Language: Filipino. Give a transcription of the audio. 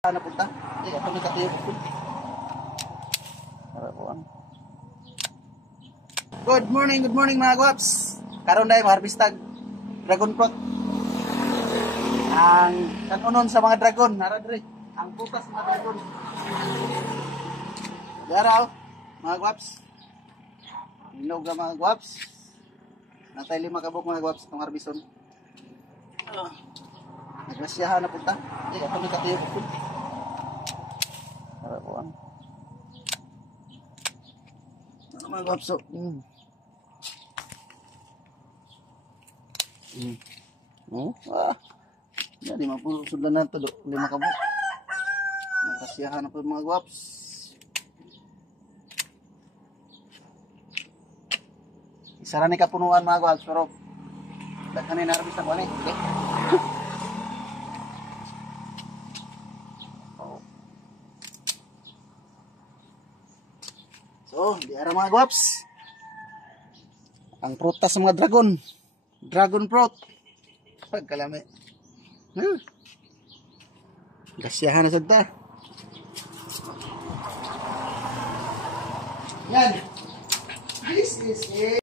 Ano punta? Eh, ato may katiyo po. Good morning mga guwaps. Karon dai harvestag dragon fruit. Ang kanunon sa mga dragon, nara dre. Ang putas sa mga dragon. Daraw, mga guwaps. Inog ka mga guwaps. Natay 5 kabuk mga guwaps tong harbison. Nagrasyahan na punta. Eh, ato may katiyo po. Ano mga guwaps? So, Jadi mapul sudah na to 5 kabuk. Nagrasyahan na po mga guwaps. Isa ra ni kapunuan mga guwaps pero daghan ni narbis na ko ni. Okay. So, di ara mga guwaps. Ang prutas sa mga dragon. Dragon fruit. Pagkalami. Gasyahan na sad ta. Yan. This is it.